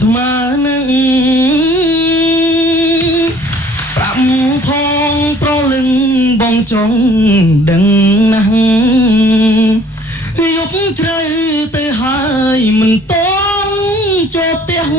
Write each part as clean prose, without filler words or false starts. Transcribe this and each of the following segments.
ธมานึงปรับทองโปรลึงบองจงดึงนังยกเธอเตะหายมันต้นจบเตียง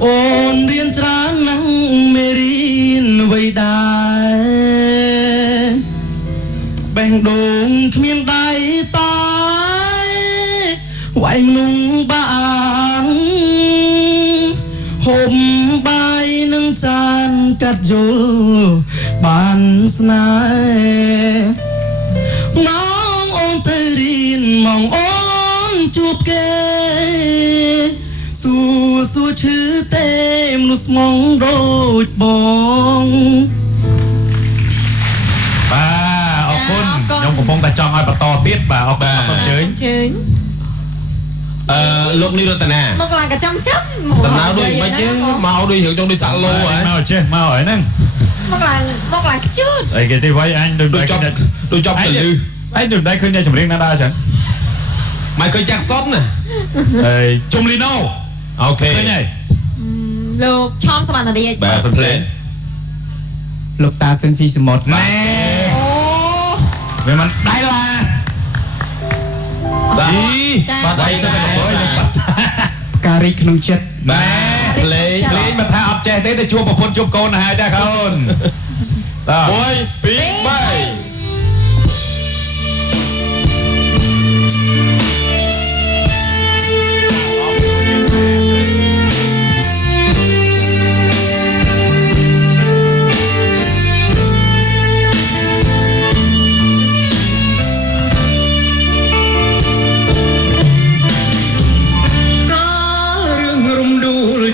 โอนเรียนจรานังเมรีนไว้ได้แบ่งดงเมียนใดตายไหวนุ่งบ้านห่มใบนังจานกัดโยบานสนายน้องโอนเตรินมองโอนจูบเกสู้ชื่อเต็มนุสมองโรดบองป้าออกคุณยงกระพงแต่จองไอ้ปะตอเตี้ยป้าออกสมเฉยลูกนี่รัตนาmột là cả trăm chấp tầm nào đuôi mà chứ mau đi hiểu trong đi sẵn lô à mau ở nâng một là chút ấy cái tí vậy anh đừng đôi chọc tình lư anh đừng đây khơi nha chồng riêng nó đa chẳng mày khơi chắc sót nè chung lino ok khơi này lục chọn sao mà đi bà sân lên lục ta sinh si một nè về mình đây là đi bà đây sao mày cà ri khung chết bà lấy mà tha ập che tới để chua một con chua con này ra không boy big boy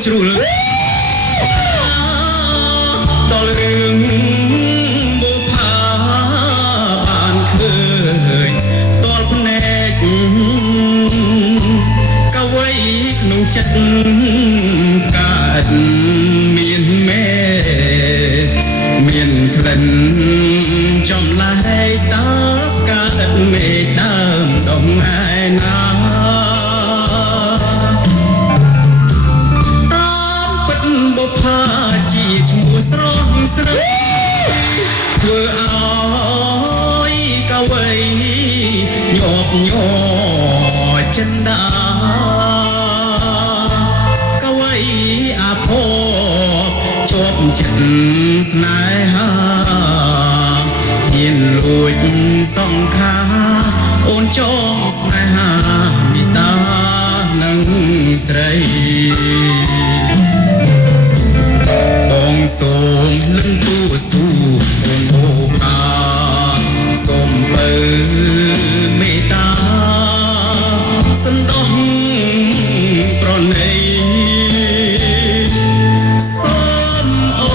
ជ្រុលដល់រឿងបុផាបានឃើញតលភ្នែកកវីក្នុងចិត្តកើតមានមេមានក្លិនចំឡាយតើកើតមេដើមដងឯណាផាជីឈ្មោះស្រស់ស្រីធ្វើឲ្យកវីញាប់ញ័រចិនដាកវីអាភ័ព្វជាប់ចិត្តស្នេហាហ៊ានលួចសង្ខាអូនចងស្នេហាមីតានឹងស្រីបងសូមលឹងទូស៊ូអូនអូបាសូមបើមេត្តាសន្តោសប្រណីសូមអូ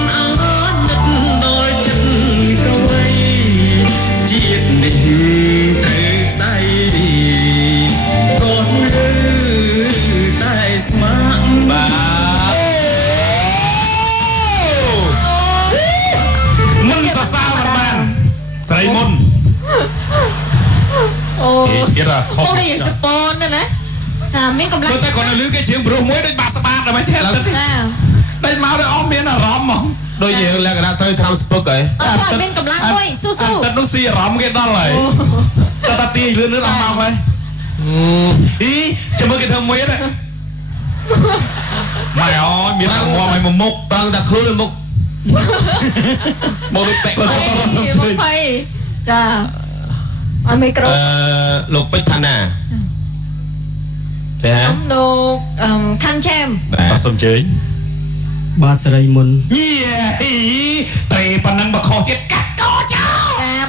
នអាណិតដល់ចិត្តកវីជាតិនេះត្រូវស្ដីកូនតែស្មាក់បាទใส่มุนโอ้ยระครบ ได้อย่างสปอนนะนะจ้าไม่กำลังแต่คนละลือแกเชียงบรูมวยได้บาสบาได้ไหมเท่านั้นได้มาได้อ้อมเมียนร้อมมองโดยเยอะแล้วก็ได้เธอทำสปอร์กเลยไม่กำลังด้วยสู้แต่นุสีร้อมแกได้เลยแต่ตาตีเลื่อนเลื่อนมากเลยอีจะมือแกเธอมวยเลยไม่อ๋อมีอะไรมัวไม่มุกบางแต่ครูเลยมุกโมบิเตะไปจ้าอันไม่กระลูกปิดพันน่ะใช่ฮะลูกคันแชมผสมเฉยบาสไรมุนเยี่ยเตะปนังบะคอเทียดกัดโกเจ้า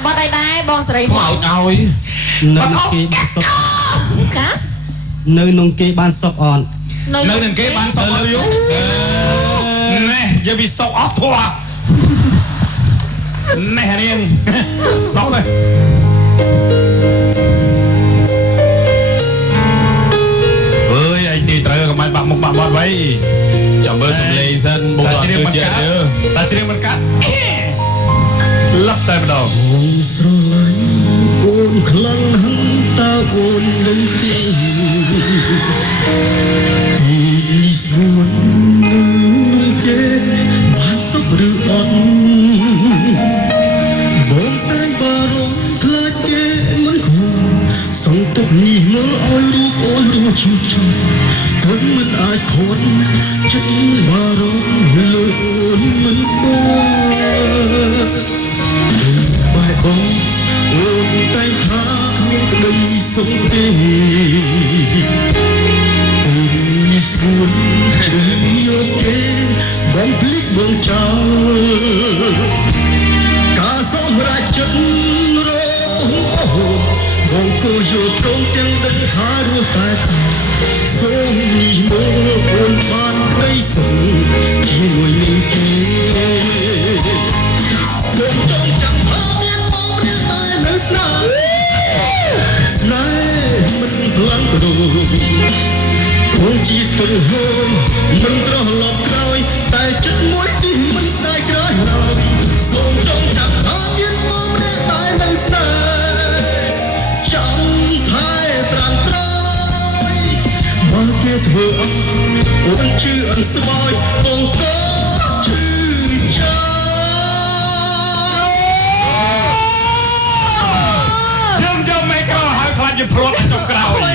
บอได้บอสไรมุนเอาเนื้อเกย์บานซอกจ้าเนื้อนุ่งเกย์บานซอกอ่อนเนื้อหนึ่งเกย์บานซอกเลยอยู่เนี่ยจะมีซอกออฟทัวร์แน่เรียงซอกเลยเฮ้ยไอ้ตีเตอร์กับมันบักมุกบักบอลไว้จำเบอร์สมเลสันบุกหลังเจอเยอะตาเชียงมันกัดลับแต่ไม่ดอกสลายโอนคลังหันตาโอนลงจริง ងទុកនេះមើលឲ្យរូបអូនរស់ជួចធ្វើមិនអាចខូចចិត្តបារម្ភលើអូនមិនបែបបងអូនតែថាគ្មានក្តីសុខទេអូននេះស្រួលយកទេបងភ្លេចបងចោលការសម្រេចចិត្តរងបងក៏យកត្រង់ទាំងដឹងថារស់តែសូមនេះមកអូនបានក្តីសុខជាមួយនឹងគេបងចង់ចាំថាមានបងរៀងតែនៅស្នេហ៍មិនផ្លាំងប្ដូរបងជាទឹកហូរមិនត្រឡប់ក្រោយតែចិត្តមួយនេះមិនស្ដាយក្រោយឡើយសូមចង់ចាំថាមានបងរៀងតែនៅស្នេហ៍ចង់ថែត្រាំត្រយបើគេធ្វើអត់អូនជឿអន់ស្បើយបងក៏ជឿចាយើងយកមេក្រហើយខ្លាចជាព្រាត់ចុងក្រោយ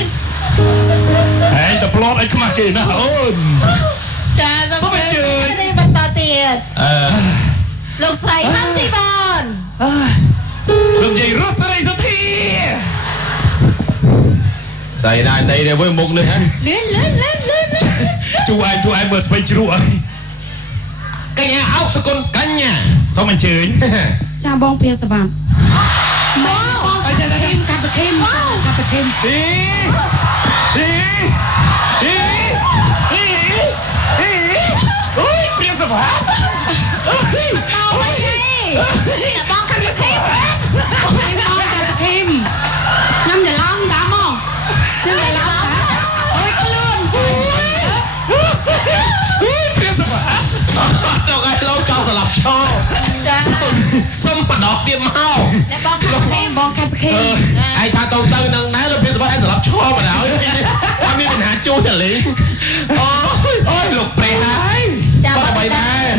ហែងតែព្រាត់ឲ្យខ្មាស់គេណាអូនចាសូមអញ្ជើញនេះបន្តទៀតលោកស្រីហាន់ស៊ីបនលោកយាយរស់សេរីសុធី đây đây đây đây với một nữa hả lên chú ai bờ spray chua cái nhà áo sơ con cái nhà sao mình chơi cha bong pia sập bám cắt sập kim ôi pia sập bám tao mới đi bong cắt sập kim nhâm để long đám không nhâm để long ôi luôn chú pia sập bám đâu cái lâu cao sờ lập cho xông mà đọt tiêm mau bong cắt sập kim ai tha tông tư nâng ná lên phía sau ai sờ lập cho mà đảo anh mình hạ chú trả lý ôi lục bè hái con là bày ba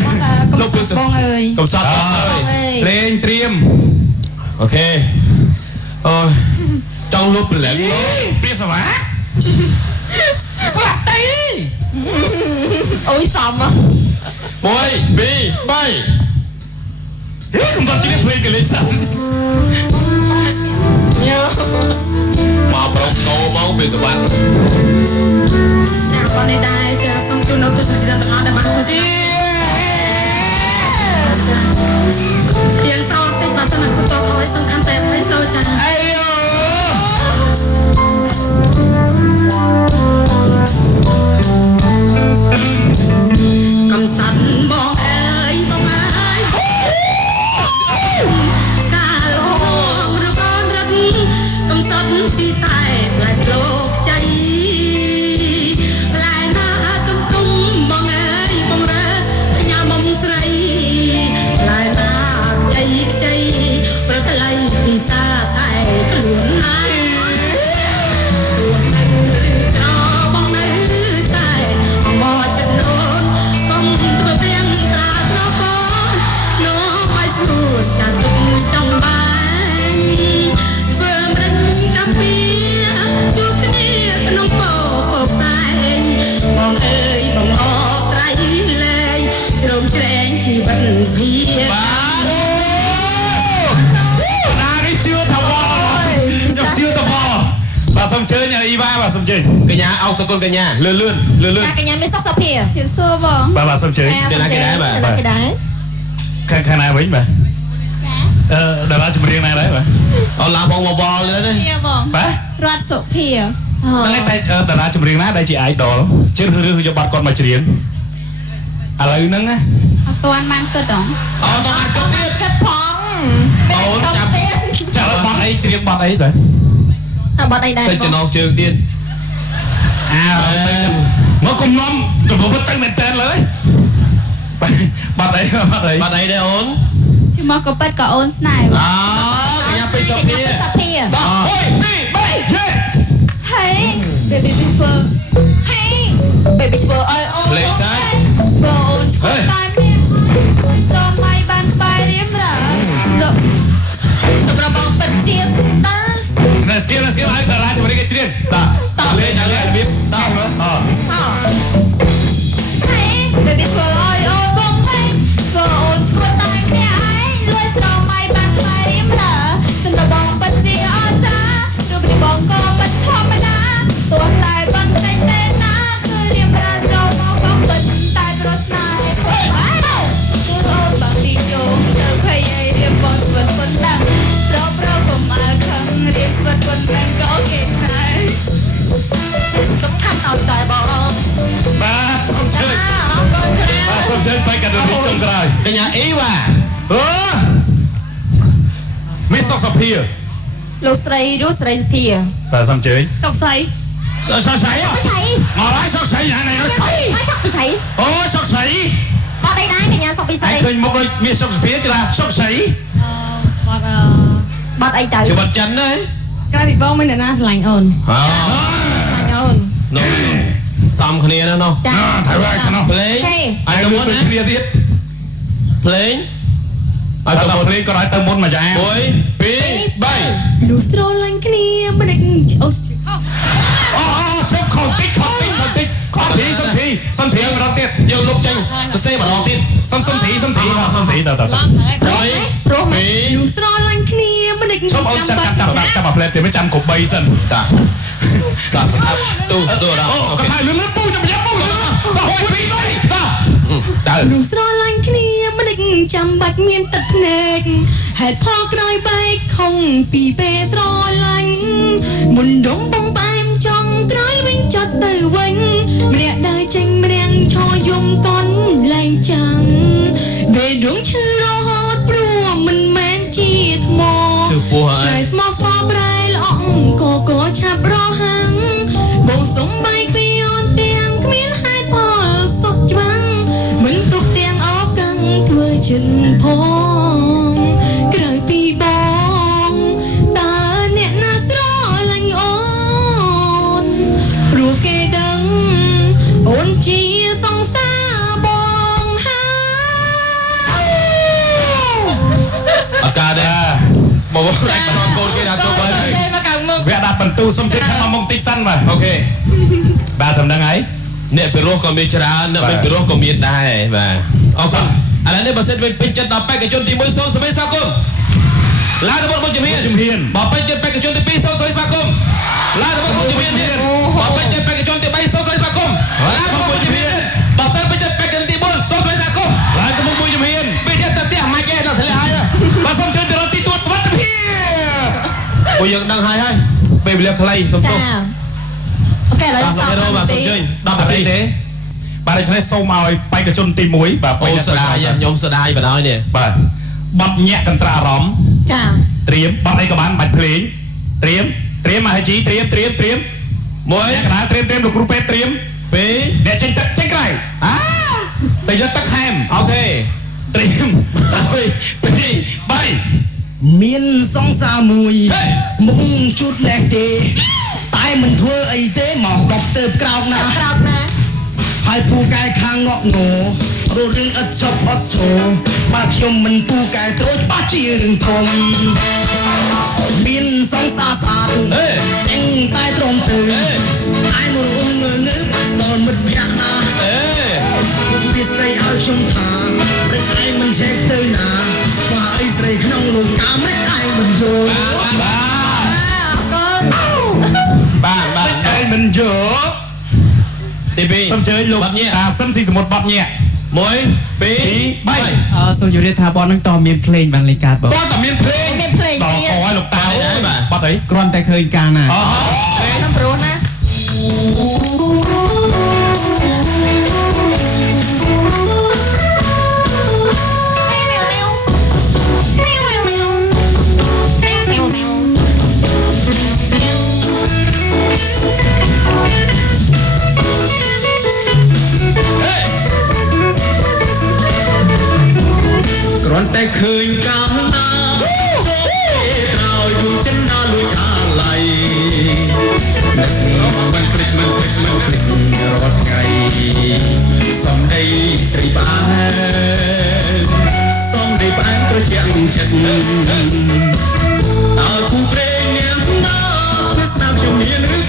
lục phía bong ơi công sát ơi lên trim ok trong lúc lẹ pia sập bám slap tay ôi xòm à boy bi bay không còn chỉ phê cái lấy sao mà bông tô máu bị sập bắn chào con đây đây chào xong chú nấu tôi sẽ cho tao để bắn gìยังเศร้าติดมาสนับกูตัวเขาไว้สำคัญแต่ไม่เศร้าใจกำสันบอกเอ๋ยบอกเอ๋ยกาลงหรือก้อนรักกำสันที่ตายหลายโลกใจหลายหน้ากำกุ้งบอกเอ๋ยบอกเอ๋ยยามมใส่หลายหน้าใจใจประทะไลปีศาจไทยกลุ่นนายตัวไหนจอบองไหนตายมอจะโนนต้องตัวเพียงตาเพราะฝนน้องไปสูดการตุ้งจังบานเฟิร์มรันกับเมียจุกนี้ขนมโป๊ะใส่มองเอ๋ยมองออกไตรเลยจมแจงชีวิตเพีย na cái chưa thằng bò nhập chưa thằng bò bà xong chơi nhà Iva bà xong chơi cái nhà áo sơ con cái nhà lươn lươn cái nhà mới sắp sắp here hiện xưa vâng bà xong chơi cái đá bà cái đá khang nào bánh bà đàn anh chụp riêng này đấy bà làm bò lên đấy vâng bà rát sụp here lấy tay đàn anh chụp riêng này đây chị idol chứ hư cho bạn con mà riêng à lấy nâng á toàn mang cơ đóng toàn ăn cơm tiếp kết phong chả là bạn ấy riêng bạn ấy rồi bọn đây đây đây cho nó trường tiên nó cùng năm rồi một bất tăng nền tên lấy bạn ấy đây ổn chứ mà có bắt có ôn này cái nhà bị sập kia ôi bay hey baby Pittsburgh hey baby Pittsburgh ơi ôn lên sai ôn time nè sao mai ban bài điểm rồi sắp ra bóng bật chiếc đó Let's get ជ្រៀនតាលេងរបៀបតោះBabyធ្វើឲ្យអូនបងពេញធ្វើអូនឈួតតែម្នាក់ឯងលួចស្រមៃបានខ្លាយរៀមរើសម្រាប់បងពិតជាអស្ចារ្យរូបរាងបងក៏មិនធម្មតាទោះតែបន្តិចទេណាគឺរៀមរើស្រមមកបងពិតតែប្រស្នាធ្វើឲ្យគឺអូនបងទីយោទៅភ័យឲ្យរៀមបងស្វិតប៉ុណ្ណឹងប្រកុំអើខឹងរៀមស្វិតប៉ុណ្ណឹងក៏អូខេណាស់សំខាន់ឲ្យតែបងបាទសូមជើញសូមជើញไปกันดูចុងក្រោយកញ្ញាអ៊ីវ៉ាមានសុខសុភា លោកស្រីរស់ស្រីសុធា បាទសូមជើញ សុកស្រី សុខស្រីមកហើយសុខស្រីណានេះមកចង់ពីស្រី អូសុខស្រី មកđâyដែរកញ្ញាសុកពីស្រី ឃើញមុខដូចមានសុខសុភាគេថាសុខស្រី បាត់អីទៅ ជាបាត់ចិនណាកាលពីបងមានអ្នកណាស្រឡាញ់អូនស្រឡាញ់អូននោះសំគ្នាណានោះ ចា ត្រូវហើយខាងនោះ ភ្លេងហើយទៅមុនគ្នាទៀត ភ្លេង ហើយទៅភ្លេងក៏ឲ្យទៅមុនមួយចា 1 2 3 លុះស្រឡាញ់គ្នាមិនដេញអូ អូជប់ខំតិចសំធីម្ដងទៀត យកលុបចេញទៅសេម្ដងទៀត សំធីតើ ព្រោះលុះស្រឡាញ់គ្នាមិនដេញ ជប់អូនចាំអាផ្លែទៀតមិនចាំគ្រប់3សិន តាប្រថាប់ទូរ៉ា អូក៏ថាលឿនពូចាំយ៉ាពូទៅ លុះស្រឡាញ់គ្នាមិនដេញចាំបាច់មានទឹកភ្នែកហេតុផលក្រោយបែកខំពីពេលស្រឡាញ់មុនដងបងបែមចង់ក្រោយវិញចត់ទៅវិញម្នាក់ដើរចេញម្នាក់ឈរយំកន់លែងចាំពេលដងឈឺរហូតព្រោះមិនមែនជាថ្ម ឈឺពោះហើ តែ យ ស្មោះស្មោប្រែល្អក៏ឆាប់រហាំងបងសុំបាយពីអូនទាំងគ្មានហេតុផលសុខច្បាំងមិនទុកទាំងអោកាំងធ្វើចិត្តផងក្រៅពីបងតើអ្នកណាស្រឡាញ់អូនព្រោះគេដឹងអូនជាសង្សារបងហើយ អកាដែរមកបងឯងសនកូនគេដាក់ទៅបាយ មកកៅមុខ វគ្គដាក់បន្ទូសុំជិះខាងមកមុខតិចសិនបាទ អូខេ បាទតំណឹងហើយ អ្នកពីរោះក៏មានច្រើនអ្នកមិនពីរោះក៏មានដែរបាទអរគុណឥឡូវនេះបើសិនវិញពេញចិត្តដល់បេក្ខជនទី1សូមស្វាគមន៍ឡានរបស់មុខជំហានបើពេញចិត្តបេក្ខជនទី2សូមស្វាគមន៍ឡានរបស់មុខជំហានទៀតបើពេញចិត្តបេក្ខជនទី3សូមស្វាគមន៍ឡានរបស់មុខជំហានបើសិនពេញចិត្តបេក្ខជនទី4សូមស្វាគមន៍ ឡានទៅមុខមួយជំហាន ពេលទៀតទៅផ្ទះមិនឯងដល់ធ្លាក់ហើយ បាទសូមជើញទៅរកទីទួតវត្តភាព ពួកយើងដឹងហើយពេលវេលាខ្លីសុំទោស អូខេឥឡូវ បាទសូមរកបាទសូមជើញ10នាទីទេ បាទដូច្នេះសូមឲ្យបេក្ខជនទី1បាទ អូស្ដាយខ្ញុំស្ដាយបណ្ដោយនេះ បាទបត់ញាក់កន្ត្រាអារម្មណ៍ ចា ត្រៀមបត់អីក៏បានបាច់ភ្លេងត្រៀមមកហើយជីត្រៀម 1 អ្នកកណ្ដាលត្រៀមលោកគ្រូពេទ្យត្រៀម 2 អ្នកចេញទឹកចេញក្រៅតែយកទឹកហែម អូខេ ត្រៀម2 3 មានសង្សារមួយមុខជូតណែទេតែមិនធ្វើអីទេមក10ទៅក្រោកណា ក្រោកណា ហើយពូកែខាងងក់ងររឿងឥតឈប់អត់ឈរបាទខ្ញុំមិនពូកែត្រួតបាជារឿងធំមានសង្សារស្អាតចេញតែត្រង់ទៅតែមករងងើដល់មិត្តភក្តិណាវាស្ដីឲ្យខ្ញុំថាព្រឹកឯងមិនឆែកទៅណាថាអីស្រីក្នុងលោកកាមិនឯងមិនយល់ បាទឯងមិនយក ទី2 សូមជើញលោកតាសិនស៊ីសមុទ្របត់ញាក់ 1 2 3 សូមជម្រាបថាបននឹងតមានភ្លេងបានលេខកាតបង តើតែមានភ្លេង មានភ្លេង ដល់ ទៀត កឲ្យលោកតាបត់អី គ្រាន់តែឃើញកាលណា តាមព្រោះណា គ្រាន់តែឃើញកាលណាចូលក្រោយមួយចិនណាលួចអាឡៃអ្នកមិនព្រឹករាល់ថ្ងៃសំដីស្រីបានសំដីបានត្រជាក់ចិត្តតើគូព្រេងនាងណាស្នាមខ្ញុំមានឬ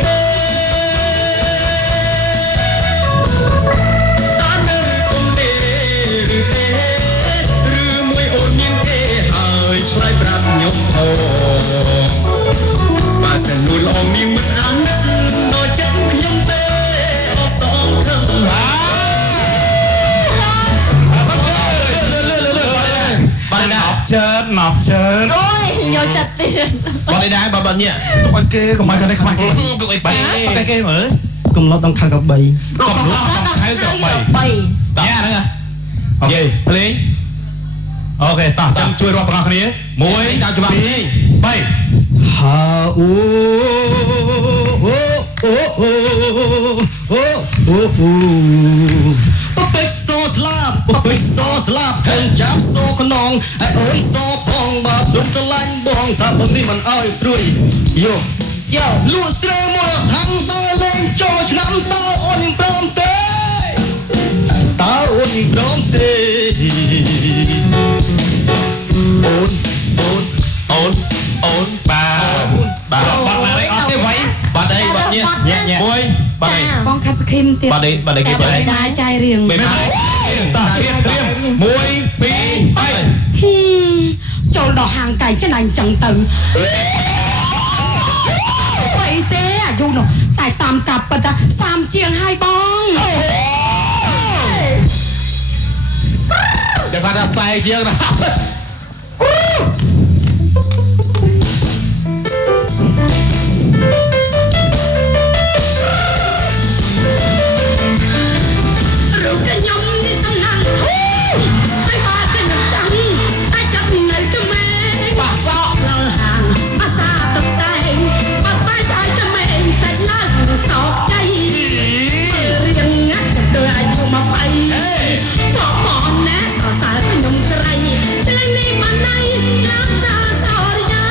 chết nọp chết អូយយកចិត្តទៀត បត់ឯដែរបត់នេះ tục ăn kê còn mai cái này không ăn kê ទុកអីបែ cái kê mở កំឡុតដងខៅក3 còn lúc còn thấy được bảy 3 nhá nữa ok ភ្លេង ok tao chăm chui vào bằng cái này មួយតាមច្បាប់ភ្លេង bảy ហាអូអូពេកសូស្លាប់ពេកសូស្លាប់ហេងចាប់សូខ្នងអើអើយសូផងបាត់ដូចស្រឡាញ់បងថាបងនេះមិនអើយព្រួយយោលក់ស្រើមកខាងតើលេងចូលឆ្នាំតើអូននឹងព្រមទេតើអូននឹងព្រមទេអូន bà bà bà đây ở cái váy បាត់អីបាត់នេះ nhẹ មួយបាត់អី បងខាត់សខីមទៀត បាត់អីបាត់អីគេបាត់អី ណាចាយរៀង មិនបាត់ ta tiêm tiêm មួយពីរបី ចូលដល់ហាងកៃច្នៃចឹងទៅអីទេអាយុនោះតែតាមកាប់ប៉ុន្តែ30ជាងហើយបង តែគាត់ថាខ្សែជាងណា រូបខ្ញុំនេះសំណាងធូហើយបាទខ្ញុំចាំតែចាប់នៅក្មេងបាសក់ដល់ហាងអាសាទឹកតែងបាត់ស្អាយឲ្យក្មេងតែឡើងសោកใจរៀងងាក់ដូចអាយុ20បងបងណែសរសើរខ្ញុំក្រៃថ្ងៃនេះមិនណៃណាស់តាសោរយ៉ា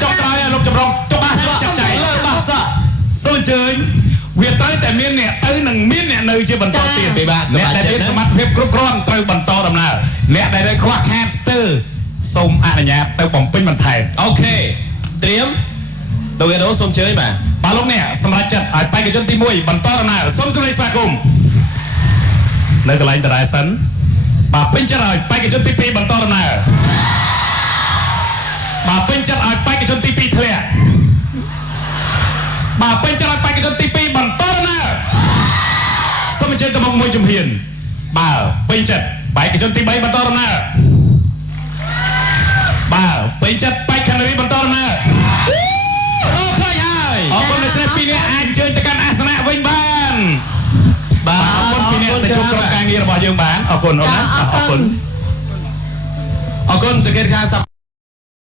trong tay lục chụp rong chụp ba chặt chảy ba sợ xôi chơi Việt tới tại miền nè tới nằng miền nè nơi chưa bận to tiền nè đại đây smart phép cướp con tới bận to đầm nào nè đại đây khoác hamster xôm à nhà tới bỏng pin mình thèm អូខេត្រៀមដូចឯនោះសូមជើញបាទ bà lúc nè smart chặt ai bay cái chân tim mui bận to đầm nào xôm xôm lấy xoa cùng nơi cái lạnh tại sân bà pin chặt rồi bay cái chân tim pi bận to đầm nào bà pin chặt ai bay cái chân tim pi thề bà pin chặt ai bay cái chân tim pi bận to đầm nào xong mình chơi tầm mông môi chùm hiền bà pin chặt bay cái chân tim bay bận to đầm nào bà pin chặt bay khăn lưới bận to đầm nào អូឃើញហើយ ở con này sẽ pin này anh chơi tới căn asana vinh ban បាទ ở con pin này để chụp trong càngងាររបស់យើងបានអរគុណអូនណាអរគុណ អរគុណសង្កេតការស